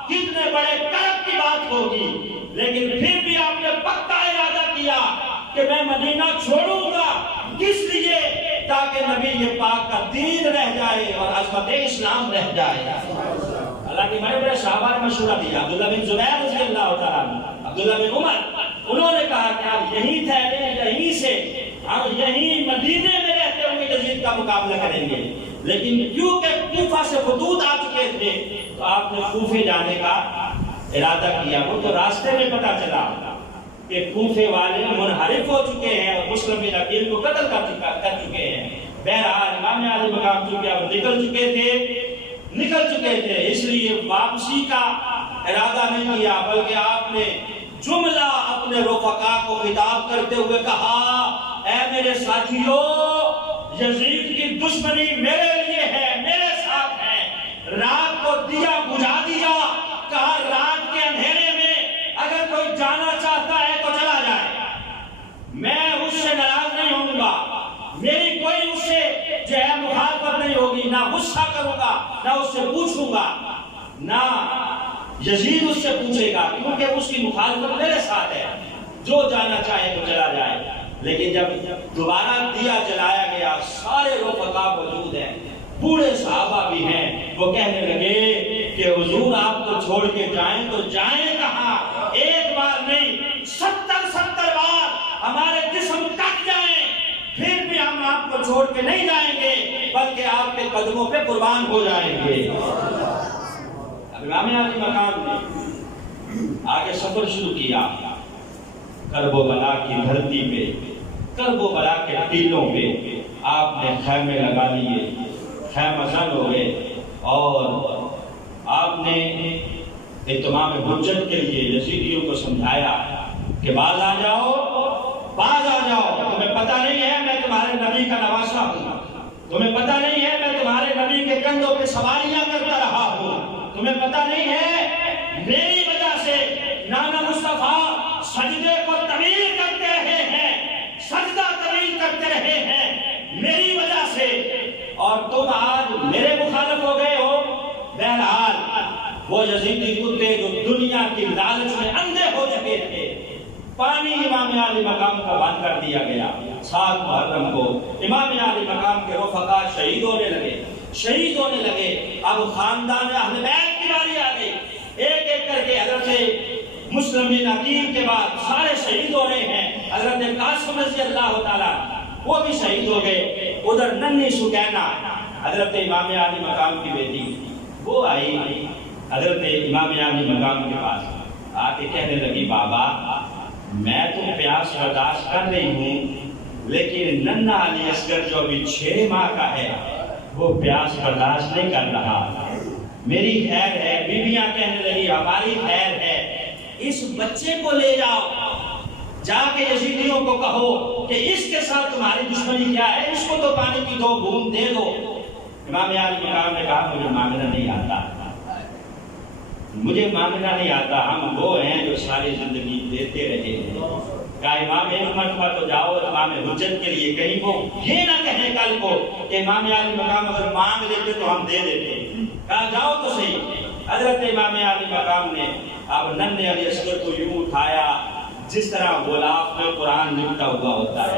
کتنے بڑے کرب کی بات ہوگی، لیکن پھر بھی آپ نے پکا ارادہ کیا کہ میں مدینہ چھوڑوں گا، کس لیے؟ تاکہ نبی پاک کا دین رہ جائے اور عظمت اسلام رہ جائے۔ اللہ کے بڑے بڑے صحابہ نے مشورہ دیا، عبداللہ بن زبیر رضی اللہ تعالیٰ عنہ، عبداللہ بن عمر، انہوں نے کہا کہ آپ یہیں ٹھہریں، یہیں سے ہم یہیں مدینے میں رہتے ہوئے یزید کا مقابلہ کریں گے، لیکن کیونکہ کوفہ سے خطوط آ چکے تھے تو آپ نے کوفے جانے کا ارادہ کیا۔ وہ تو راستے میں پتا چلا کہ کوفے والے منحرف ہو چکے ہیں اور مسلم بن عقیل کو قتل کر چکے ہیں۔ بہرحال امام علی مقام چونکہ اب نکل چکے تھے، اس لیے واپسی کا ارادہ نہیں کیا، بلکہ آپ نے جملہ اپنے رفقا کو خطاب کرتے ہوئے کہا، اے میرے ساتھیو، یزید کی دشمنی میرے لیے ہے، میرے ساتھ ہے، رات کو دیا بجھا دیا، کہا رات کے اندھیرے میں اگر کوئی جانا چاہتا ہے تو چلا جائے، میں اس سے ناراض نہیں ہوں گا، میری کوئی اس سے جو ہے مخالفت نہیں ہوگی، نہ غصہ کروں گا، نہ اس سے پوچھوں گا، نہ یزید اس سے پوچھے گا، کیونکہ اس کی مخالفت میرے ساتھ ہے، جو جانا چاہے تو چلا جائے۔ لیکن جب دوبارہ دیا جلایا گیا، سارے رفقا موجود ہیں، بوڑھے صحابہ بھی ہیں، وہ کہنے لگے کہ حضور آپ کو چھوڑ کے جائیں تو جائیں کہاں؟ ایک بار نہیں، 70 بار ہمارے جسم کٹ جائیں، پھر بھی ہم آپ کو چھوڑ کے نہیں جائیں گے، بلکہ آپ کے قدموں پہ قربان ہو جائیں گے۔ اب امام علی مقام نے آگے سفر شروع کیا، کرب و بلا کی دھرتی پہ، کرب و بلا کے ٹیلوں پہ آپ نے خیمے لگا لیے، خیمہ زن ہو گئے، اور آپ نے اتمام حجت کے لیے یزیدیوں کو سمجھایا کہ باز آ جاؤ، باز آ جاؤ، تمہیں پتہ نہیں ہے میں تمہارے نبی کا نواسا ہوں، تمہیں پتہ نہیں ہے میں تمہارے نبی کے کندھوں پہ سواریاں کرتا رہا ہوں، تمہیں پتہ نہیں ہے میری وجہ سے نانا مصطفیٰ سجدے کو طویل کرتے رہے ہیں، سجدہ طویل کرتے رہے ہیں میری وجہ سے، اور تم آج میرے مخالف ہو گئے ہو۔ بہرحال وہ یزیدی کتے جو دنیا کی لالچ میں اندھے ہو چکے تھے، پانی امام علی مقام کا بند کر دیا گیا۔ 7 محرم کو امام علی مقام کے رفقا شہید ہونے لگے۔ اب خاندان اہل بیت کی باری آ گئی، ایک ایک کر کے حضرت مسلم بن عقیل کے بعد سارے شہید ہو رہے ہیں۔ حضرت قاسم رضی اللہ تعالیٰ وہ بھی شہید ہو گئے۔ ادھر ننھی سکینہ حضرت امام علی مقام کی بیٹی، وہ آئی حضرت امام علی مقام کے پاس، آ کے کہنے لگی، بابا میں تو پیاس برداشت کر رہی ہوں، لیکن ننھا علی اصغر جو ابھی 6 ماہ کا ہے وہ پیاس برداشت نہیں کر رہا، میری خیر ہے۔ بیویاں کہنے لگی، ہماری خیر ہے، اس بچے کو لے جاؤ، جا کے یزیدیوں کو کہو کہ اس کے ساتھ تمہاری دشمنی کیا ہے، اس کو تو پانی کی 2 بوند دے دو۔ امام علی مقام نے کہا، مجھے مانگنا نہیں آتا، مجھے مانگنا نہیں آتا، ہم وہ ہیں جو ساری زندگی دیتے رہے ہیں، کہا امام ایک مرتبہ تو جاؤ امام حجت کے لیے، کہیں وہ یہ نہ کہیں کل کو کہ امام عالی مقام اگر مانگ لیتے تو ہم دے دیتے۔ کہا جاؤ تو صحیح۔ حضرت امام عالی مقام نے اب ننھے علی اصغر کو یوں اٹھایا جس طرح غلاف میں قرآن لکھتا ہوا ہوتا ہے،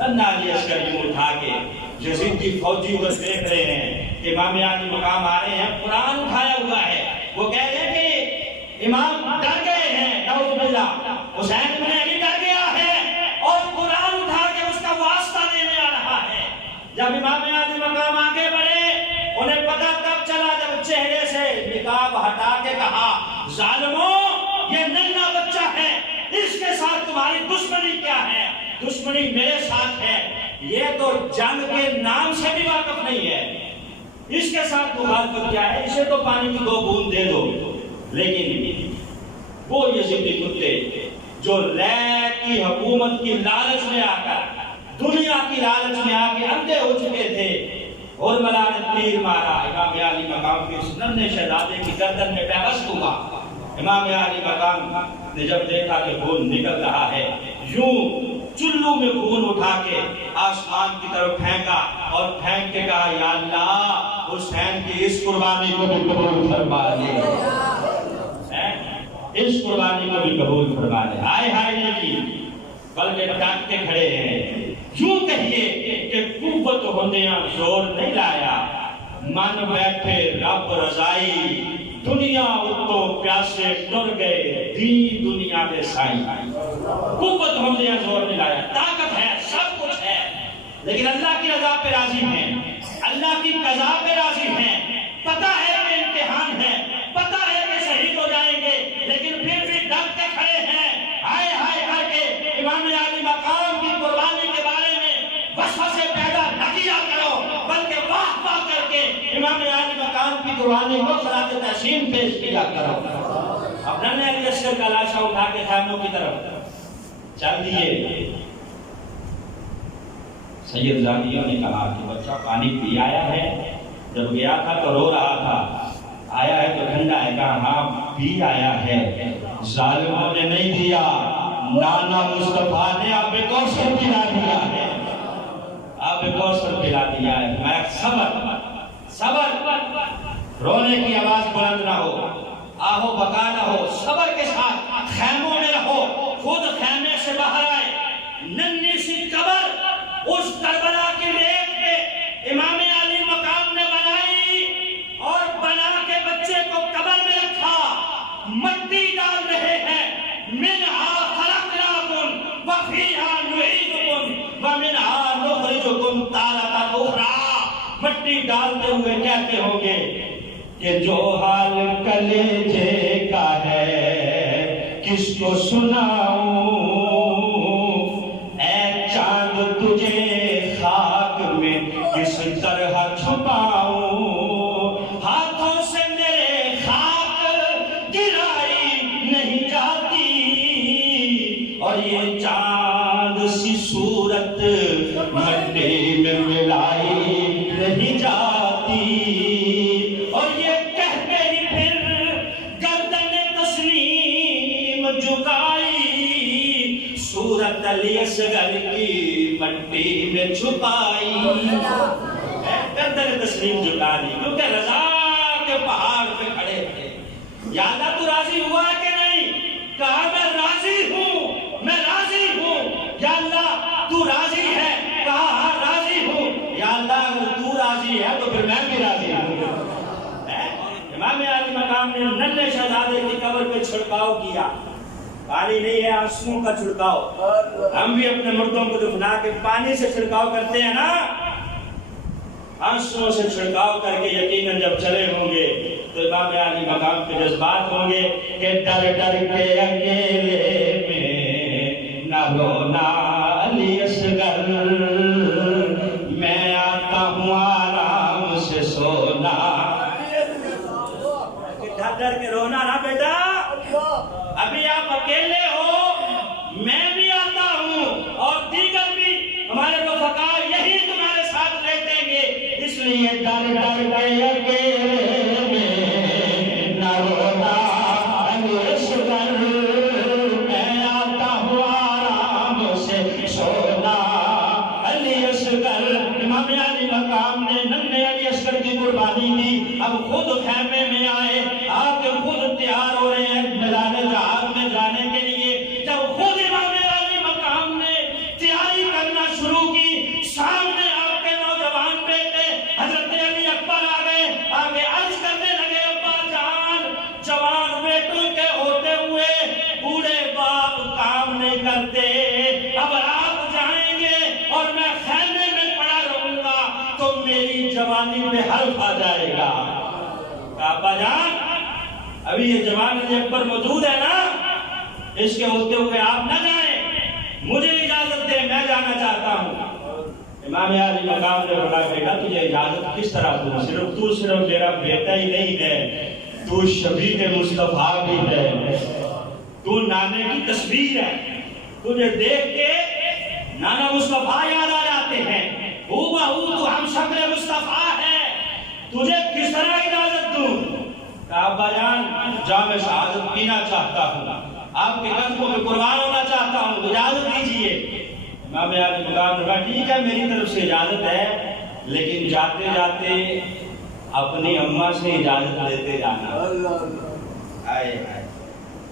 ننھا علی اصغر یوں اٹھا کے یزید کی فوجی ادھر دیکھ رہے ہیں کہ امام عالی مقام آ رہے ہیں، قرآن اٹھایا ہوا ہے، وہ کہہ رہے ہیں کہ امام ڈر گئے ہیں، نعوذ باللہ، حسین بن علی ڈر گیا ہے اور قرآن اٹھا کے اس کا واسطہ دینے آ رہا ہے۔ جب امام عالی مقام آگے بڑھے انہیں پتہ تب چلا جب چہرے سے نقاب ہٹا کے کہا ظالموں یہ ننھا بچہ ہے، اس کے ساتھ تمہاری دشمنی کیا ہے؟ دشمنی میرے ساتھ ہے، یہ تو جنگ کے نام سے بھی واقف نہیں ہے، اس کے ساتھ مخالفت کیا ہے؟ اسے تو پانی کی 2 بوند دے دو۔ لیکن وہ یزیدی کتے جو لے کی حکومت کی لالچ میں آ کر دنیا کی لالچ میں آ کے اندھے ہو چکے تھے، اور ملا نے تیر مارا امام عالی مقام کے اس ننھے شہزادے کی گردن میں بےبس ہوا۔ امام عالی مقام نے جب دیکھا کہ خون نکل رہا ہے، یوں چلو میں خون اٹھا کے آسمان کی طرف پھینکا اور پھینک کے کہا یا اللہ حسین کی اس قربانی کو بھی قبول فرما لے، اس قربانی کو بھی قبول فرما لے۔ ہائے ہائے نہیں کی بلکہ ڈٹ کے کھڑے ہیں۔ یوں کہیے کہ قوت ہوندیاں زور نہیں لایا، من بیٹھے رب رضائی، دنیا اتو پیاسے ٹر گئے دی دنیا دے سائی۔ قوت ہوندیاں زور نہیں لایا، طاقت ہے، سب کچھ ہے، لیکن اللہ کی رضا پہ راضی ہیں، اللہ کی قضا پہ راضی ہیں، پتہ ہے کہ امتحان ہے، پتہ ہے کہ شہید ہو جائیں گے، لیکن پھر بھی ڈٹ کے کھڑے ہیں۔ ہائے ہائے کر کے امام عالی مقام کی قربانی کے بارے میں وسوسے پیدا نہ کیا کرو، بلکہ واہ واہ کر کے امام عالی مقام کی قربانی کو صلاۃ تحسین پیش کیا کرو۔ اب ننھے علی اصغر کا لاشا اٹھا کے خیموں کی طرف چل دیے۔ سید زاہدیوں نے کہا کہ بچہ پانی پی آیا ہے؟ جب گیا تھا تو رو رہا تھا، آیا ہے تو ٹھنڈا ہے؟ کہا ہاں پی آیا ہے، ظالموں نے نہیں دیا، نانا مصطفیٰ نے آب کوثر پلا دیا ہے، آب کوثر پلا دیا ہے۔ میں صبر، رونے کی آواز بلند نہ ہو، آہو بکا نہ ہو، صبر کے ساتھ خیموں میں رہو۔ خود خیمے سے باہر آئے، ننھی سی قبر اس کربلا کی ریت پہ امام علی مقام نے بنائی اور بنا کے بچے کو قبر میں رکھا، مٹی ڈال رہے ہیں، منہا خلقناکم وفیہا نعیدکم ومنہا نخرجکم تارۃ اخری۔ مٹی ڈالتے ہوئے کہتے ہوں گے کہ جو حال کلیجے کا ہے کس کو سناؤں، اے چاند تجھے خاک میں کس طرح چھپاؤں، ہاتھوں سے میرے خاک گرائی نہیں جاتی اور یہ چاند سی صورت مٹی میں ملائی نہیں جاتی، اور یہ کہہ کے ہی پھر گردن تسلیم جھکائی، صورت علی اصغر کی مٹی میں چھپائی، گردن تسلیم جھکا دی، کیونکہ رضا کے پہاڑ پہ کھڑے تھے۔ یا اللہ تو راضی ہوا ہے کہ نہیں؟ کہا میں راضی ہوں، میں راضی ہوں۔ یا اللہ تو راضی ہے؟ کہا ہاں راضی ہوں۔ یا اللہ اگر تو راضی ہے تو پھر میں بھی راضی ہوں۔ امام عالی مقام نے ننھے شہزادے کی قبر پہ چھڑکاؤ کیا، پانی نہیں ہے، آنسوؤں کا چھڑکاؤ۔ ہم بھی اپنے مردوں کو دفنا کے پانی سے چھڑکاؤ کرتے ہیں نا، آنسوؤں سے چھڑکاؤ کر کے یقیناً جب چلے ہوں گے تو امام عالی مقام کے جذبات ہوں گے کہ ڈر ڈر کے اکیلے میں نہ رونا علی اصغر، میں آتا ہوں آرام سے سونا۔ ڈر ڈر کے رونا نا بیٹا، ابھی آپ اکیلے ہو، میں بھی آتا ہوں اور دیگر بھی ہمارے رفقا یہی تمہارے ساتھ رہتے گے، اس لیے ڈر ڈر کے اکیلے میں نہ رونا علی اصغر، میں آتا ہوں شولا علی اصغر، امام علی مقام نے ننھے علی اصغر کی قربانی دی، اب خود خیمے میں آئے، آ کے خود تیار ہو رہے ہیں میدان جہاد میں جانے کے لیے۔ جب خود امام علی مقام نے تیاری کرنا شروع کی، سامنے آپ کے نوجوان بیٹے حضرت علی اکبر آ گئے، آگے عرض کرنے لگے ابا جان، جوان بیٹوں کے ہوتے ہوئے بوڑھے باپ کام نہیں کرتے، اب آپ جائیں گے اور میں خیمے میں پڑا رہوں گا تو میری جوانی میں حرف آ جائے گا۔ ابا جان ابھی یہ جوان علی اکبر موجود ہے نا، اس کے ہوتے ہوئے آپ نہ جائیں، مجھے اجازت دیں، میں جانا چاہتا ہوں۔ امام علی مقام نے بولا بیٹا تجھے اجازت کس طرح دوں، صرف میرا بیٹا ہی نہیں ہے، تو شفیع مصطفیٰ بھی ہے، تو نانے کی تصویر ہے، تجھے دیکھ کے نانا مصطفیٰ یاد آ جاتے ہیں، ہو بہو تو ہم شکل مصطفیٰ ہے، تجھے کس طرح اجازت دوں؟ ابا جان جام شہادت پینا چاہتا ہوں، آپ کے قدموں میں قربان ہونا چاہتا ہوں، اجازت دیجیے۔ امام علی مقام نے کہا ٹھیک ہے میری طرف سے اجازت ہے، لیکن جاتے جاتے اپنی اماں سے اجازت لیتے جانا۔ آئے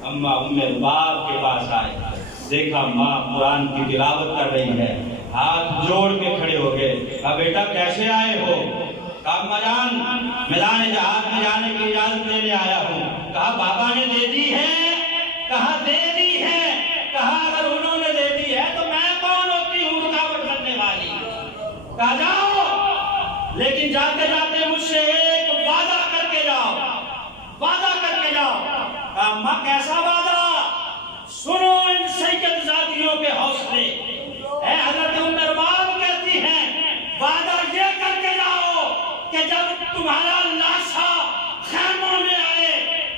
اماں ام باپ کے پاس آئے، دیکھا ماں قرآن کی تلاوت کر رہی ہے، ہاتھ جوڑ کے کھڑے ہو گئے، کہا بیٹا کیسے آئے ہو؟ کہا اماں جان میدان جہاد میں جانے کی اجازت لینے آیا ہوں۔ کہا بابا نے دے دی ہے؟ کہا دے دی ہے۔ کہا اگر انہوں نے دے دی ہے تو میں کون ہوتی ہوں رکاوٹ کرنے والی؟ کہا جاؤ، لیکن جاتے جاتے مجھ سے ایک وعدہ کر کے جاؤ، وعدہ کر کے جاؤ۔ کہا اماں کیسا وعدہ؟ سنو ان سید زادیوں کے حوصلے، اے حضرت ام ارباب کہتی ہیں وعدہ یہ کر کے جاؤ کہ جب تمہارا لاشا خیموں میں آئے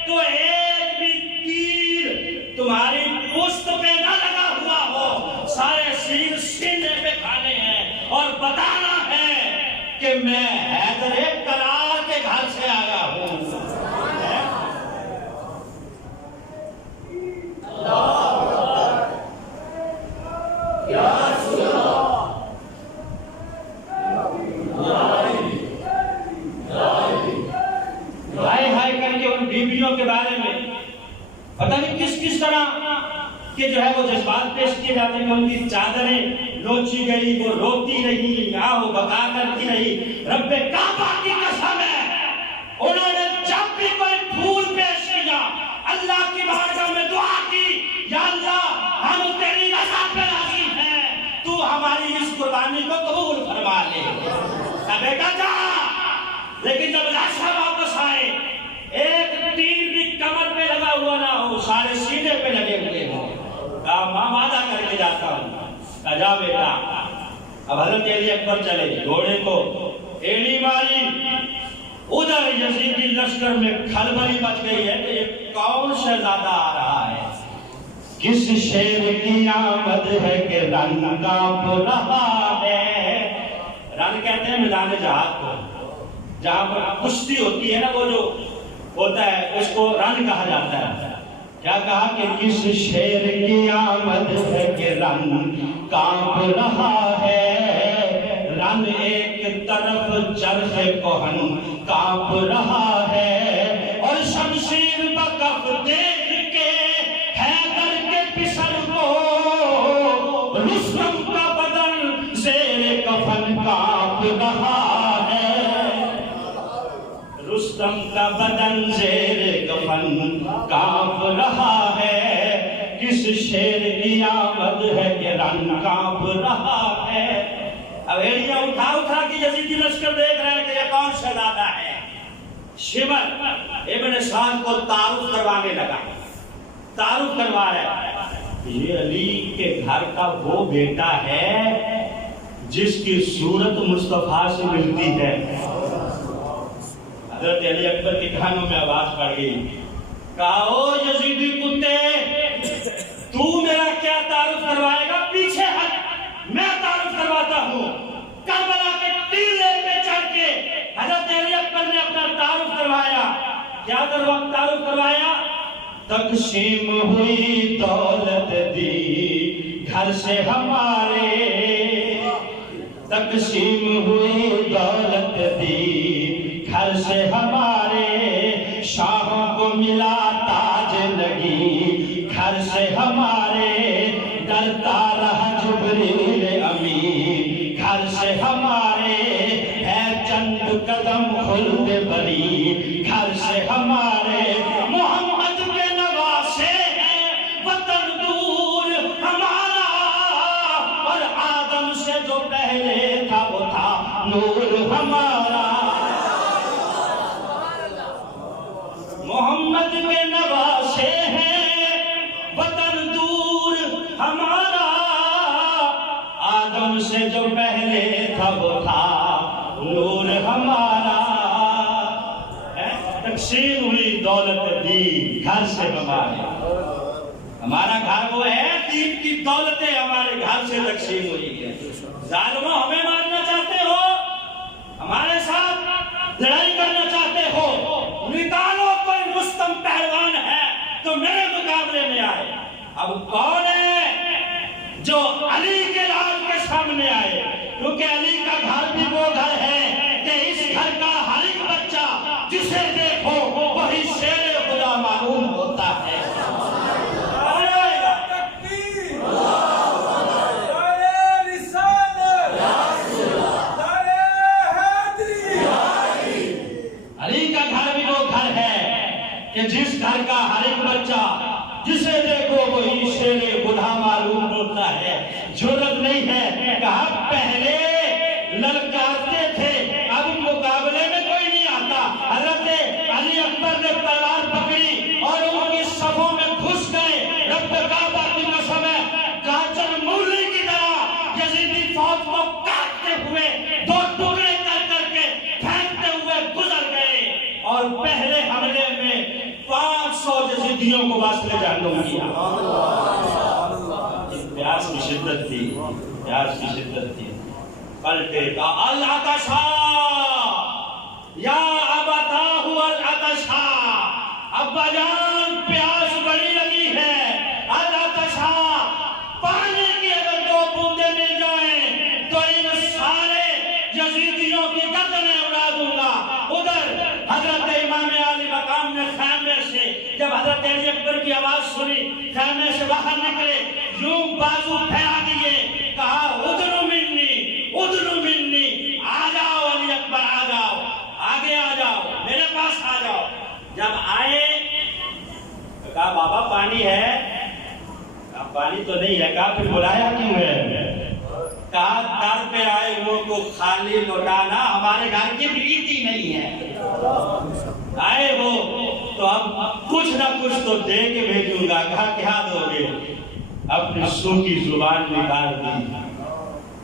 تو ایک بھی تیر تمہاری پشت پہ نہ لگا ہوا ہو، سارے سیر سینے پہ کھانے ہیں اور بتانا ہے کہ میں حیدر کرار کے گھر سے آیا ہوں۔ بیویوں کے بارے میں پتہ نہیں کس طرح کہ جو ہے وہ جذبات پیش کیے جاتے ہیں، ان کی چادریں نوچی گئی، وہ روتی رہی، آہو بکا کرتی رہی۔ رب کعبہ کی قسم ہے انہوں نے جب بھی کوئی پھول پیش کیا اللہ کی بارگاہ میں دعا کی، یا اللہ ہم تیری رضا پہ راضی ہیں، تو ہماری اس قربانی کو قبول فرما لے۔ بیٹا جا، لیکن جب لاشا واپس آئے ایک تیر بھی کمر پہ لگا ہوا نہ ہو، سارے سینے پہ لگے ہوئے ہوں۔ کہا ماں وعدہ کر کے جاتا ہوں۔ کہا جا بیٹا۔ اب حضرت علی اکبر چلے، گھوڑے کو ایڑی ماری، ادھر یزیدی لشکر میں کھلبلی مچ گئی ہے کہ یہ کون شہزادہ آ رہا ہے، کس شیر کی آمد ہے کہ رن کانپ رہا ہے۔ رن کہتے ہیں میدان جہاد کو، جہاں پر کشتی ہوتی ہے نا، وہ جو ہوتا ہے اس کو رن کہا جاتا ہے۔ کیا کہا کہ کس شیر کی آمد ہے کہ رن کانپ رہا ہے، رن ایک طرف چرخ کوہن کانپ رہا ہے، اور شمشیر بکف دیکھ کے حیدر کے پسر کو رستم کا بدن زیر کفن کانپ رہا ہے، رستم کا بدن زیر کفن کانپ رہا ہے، کس شیر کی آمد ہے کہ رن کانپ رہا ہے۔ اب ایڑیاں اٹھا کے یزیدی لشکر دیکھ رہے ہیں کہ یہ کون شہزادہ ہے۔ شمر ابن سعد کو تعارف کروانے لگا، تعارف کروا رہا ہے، یہ علی کے گھر کا وہ بیٹا ہے جس کی صورت مصطفیٰ سے ملتی ہے۔ حضرت علی اکبر کے کانوں میں آواز پڑ گئی، کہا او یزیدی کتے، تو میرا کیا تعارف کروائے گا؟ پیچھے ہٹ، میں تعارف کرواتا ہوں۔ کربلا کے ٹیلے پہ چڑھ کے حضرت علی اکبر نے اپنا تعارف کروایا۔ کیا تعارف کروایا؟ تقسیم ہوئی دولت دی گھر سے ہمارے تقسیم ہوئی دولت دی، گھر سے ہمارے شاہوں کو ملا تاج لگی، گھر سے ہمارے ڈرتا رہا جبریل امین، گھر سے ہمارے ہے چند قدم خلد بری، گھر سے ہمارے محمد کے نواسے ہیں وطن دور ہمارا، اور آدم سے جو پہلے تھا وہ تھا نور ہمارا، محمد کے نواسے ہیں وطن دور ہمارا، آدم سے جو پہلے تھا وہ تھا نور ہمارا، تقسیم ہوئی دولت دی، گھر سے ہمارے، ہمارا گھر وہ ہے، دین کی دولتیں ہمارے گھر سے تقسیم ہوئی ہے۔ ظالموں ہمیں مارنا چاہتے ہو، ہمارے ساتھ لڑائی کرنا چاہتے ہو، نکالو کوئی مستم پہلوان ہے تو میرے مقابلے میں آئے۔ اب کون ہے جو علی کے لال کے سامنے آئے؟ کیونکہ علی کا گھر بھی وہ گھر ہے کہ اس گھر کا ہر ایک بچہ جسے دیکھو وہی شیر خدا معلوم ہوتا ہے۔ علی کا گھر بھی وہ گھر ہے کہ جس گھر کا ہر ایک بچہ جسے دیکھو وہی شیر خدا معلوم ہوتا ہے۔ جرأت نہیں ہے، کہا پہلے للکارتے تھے، اب مقابلے میں کوئی نہیں آتا۔ حضرت علی اکبر نے تلوار پکڑی اور ان کی صفوں میں گھس گئے، رب کعبہ کی قسم ہے، کاچر مولی کی طرح یزیدی فوج کو کاٹتے ہوئے دو ٹکڑے کر کے پھینکتے ہوئے گزر گئے، اور پہلے حملے میں 500 یزیدیوں کو واسطے جہنم کیا۔ پیاس کی شدت تھی، پیاس کی شدت تھی۔ پلٹے کا العطشا یا ابتاہ العطشا، ابا جان پیاس بڑی لگی ہے، العطشا پانی کی اگر 2 بوندیں مل جائیں تو ان سارے یزیدیوں کی گردنیں اڑا دوں گا۔ ادھر حضرت امام علی مقام نے خیمے سے جب حضرت علی اکبر کی آواز سنی، خیمے سے باہر نکلے، یوں بازو پھیلا دیے، کہا ادنو منی ادنو منی، آ جاؤ علی اکبر، آ جاؤ، آگے آ جاؤ، میرے پاس آ جاؤ۔ جب آئے کہا بابا پانی ہے؟ کہا پانی تو نہیں ہے۔ کہا پھر بلایا کیوں ہے؟ کہا در پہ آئے وہ کو خالی لوٹانا ہمارے گھر کی ریتی نہیں ہے، آئے ہو تو اب کچھ نہ کچھ تو دے کے بھیجوں گا۔ کہا کیا دو گے؟ اپنی سوکھی زبان نکال دی،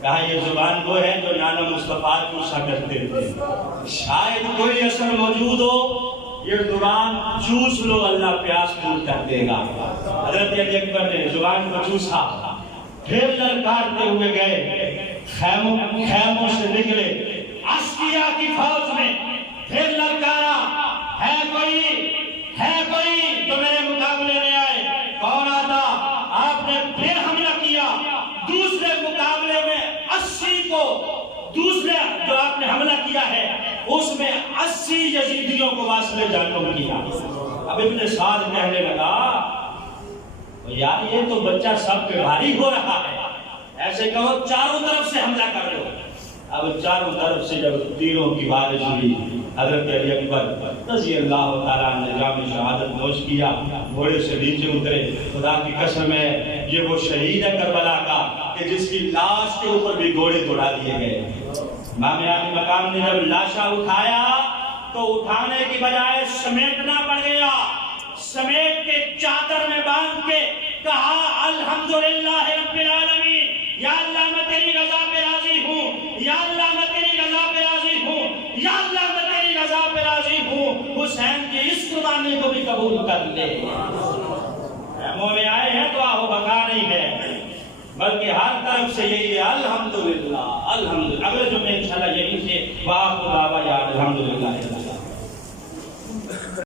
کہا یہ زبان وہ ہے جو نانا مصطفیٰ پوچھا کرتے تھے، شاید کوئی اثر موجود ہو، یہ زبان چوس لو، اللہ پیاس دور کر دے گا۔ حضرت علی اکبر نے زبان کو چوسا، پھر للکارتے ہوئے گئے، خیموں سے نکلے، عسکریہ کی فوج میں، پھر للکارا، ہے کوئی تو میرے مقابلے میں آئے۔ کون آتا؟ آپ نے پھر حملہ کیا، دوسرے مقابلے میں 80 کو، دوسرے جو آپ نے حملہ کیا ہے اس میں 80 یزیدیوں کو واسطے جہنم کیا۔ اب ابن سعد کہنے لگا یار یہ تو بچہ سب پہ بھاری ہو رہا ہے، ایسے کہو چاروں طرف سے حملہ کر لو۔ اب چاروں طرف سے جب تیروں کی بارش ہوئی، حضرت علی اکبر رضی اللہ تعالیٰ نے جام شہادت نوش کیا، گھوڑے سے نیچے اترے۔ خدا کی قسم ہے یہ وہ شہید ہے کربلا کا کہ جس کی لاش کے اوپر بھی گھوڑے دوڑا دیے گئے۔ امام علی مقام نے جب لاشا اٹھایا تو اٹھانے کی بجائے سمیٹنا پڑ گیا، سمیٹ کے چادر میں باندھ کے کہا الحمدللہ رب العالمین، یا اللہ میں تیری رضا پہ راضی ہوں، یا اللہ میں تیری رضا پہ راضی ہوں، یا اللہ میں تیری رضا پہ راضی ہوں۔ حسین کی اس قربانی کو بھی قبول کر لے۔ خیموں میں آئے ہیں تو آہو بکا نہیں ہے، بلکہ ہر طرف سے یہی ہے الحمدللہ الحمدللہ۔ اگلے جمعے انشاءاللہ یہیں سے واہ خدا یا الحمدللہ۔